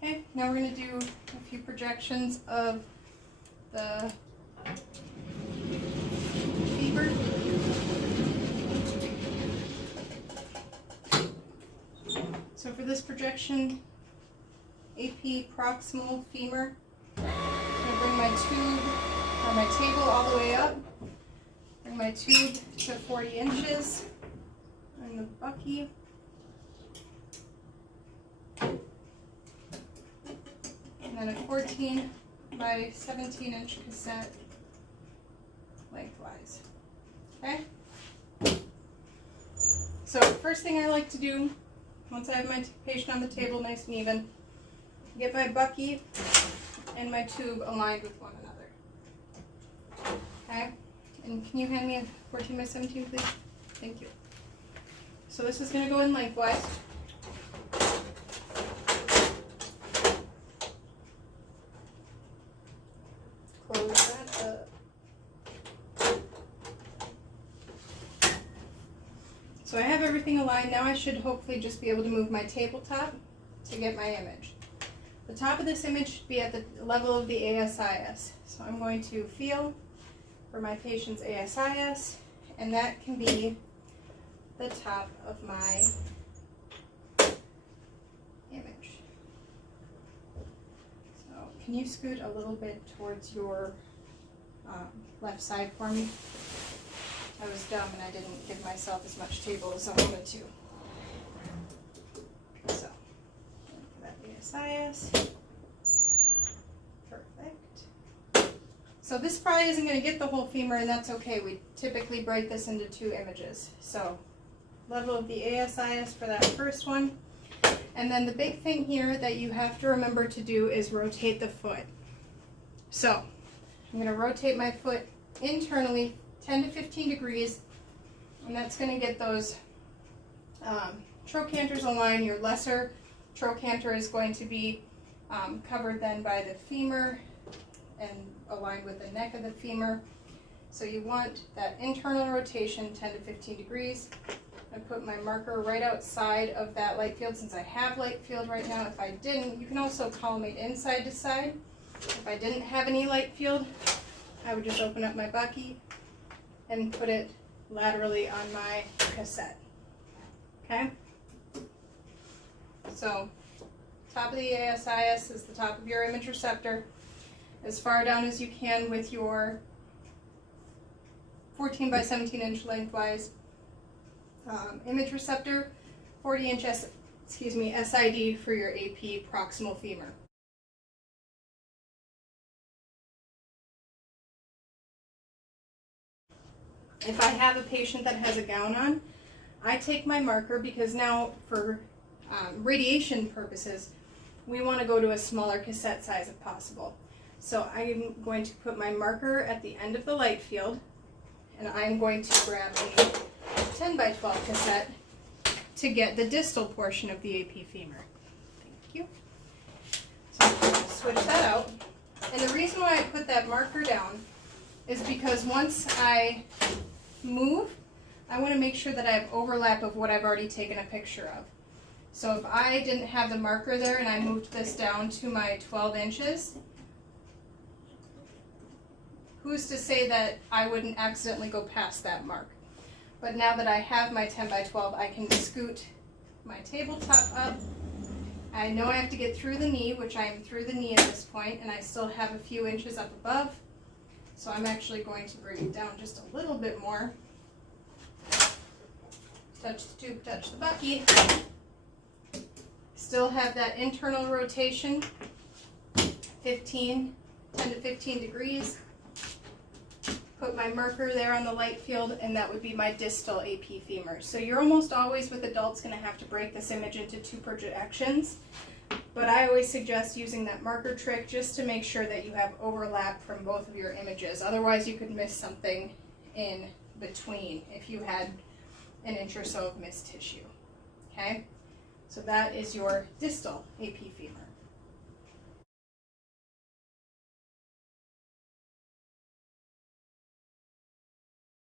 Okay, now we're going to do a few projections of the femur. So for this projection, AP Proximal Femur, I'm going to bring my tube or my table all the way up, bring my tube to 40 inches, and the bucky. And then a 14 by 17 inch cassette lengthwise. Okay? So first thing I like to do, once I have my patient on the table nice and even, get my bucky and my tube aligned with one another. Okay? And can you hand me a 14 by 17, please? Thank you. So this is going to go in lengthwise. Close that up. So I have everything aligned. Now I should hopefully just be able to move my tabletop to get my image. The top of this image should be at the level of the ASIS. So I'm going to feel for my patient's ASIS, and that can be the top of my image. So can you scoot a little bit towards your left side for me? I was dumb and I didn't give myself as much table as I wanted to. So, for that ASIS. Perfect. So this probably isn't going to get the whole femur, and that's okay. We typically break this into two images. So, level of the ASIS for that first one. And then the big thing here that you have to remember to do is rotate the foot. So, I'm going to rotate my foot internally 10 to 15 degrees, and that's going to get those trochanters aligned. Your lesser trochanter is going to be covered then by the femur and aligned with the neck of the femur. So you want that internal rotation 10 to 15 degrees. I put my marker right outside of that light field since I have light field right now. If I didn't, you can also collimate inside to side. If I didn't have any light field, I would just open up my bucky and put it laterally on my cassette. Okay? So, top of the ASIS is the top of your image receptor, as far down as you can with your 14 by 17 inch lengthwise image receptor, 40 inch SID for your AP proximal femur. If I have a patient that has a gown on, I take my marker, because now for radiation purposes, we want to go to a smaller cassette size if possible. So I'm going to put my marker at the end of the light field, and I'm going to grab a 10 by 12 cassette to get the distal portion of the AP femur. Thank you. So I'm going to switch that out. And the reason why I put that marker down is because once I move, I want to make sure that I have overlap of what I've already taken a picture of. So if I didn't have the marker there and I moved this down to my 12 inches, who's to say that I wouldn't accidentally go past that mark? But now that I have my 10 by 12, I can scoot my tabletop up. I know I have to get through the knee, which I am through the knee at this point, and I still have a few inches up above. So I'm actually going to bring it down just a little bit more. Touch the tube, touch the bucky. Still have that internal rotation, 10 to 15 degrees. Put my marker there on the light field, and that would be my distal AP femur. So you're almost always with adults going to have to break this image into two projections. But I always suggest using that marker trick just to make sure that you have overlap from both of your images. Otherwise, you could miss something in between if you had an inch or so of missed tissue. Okay? So that is your distal AP femur.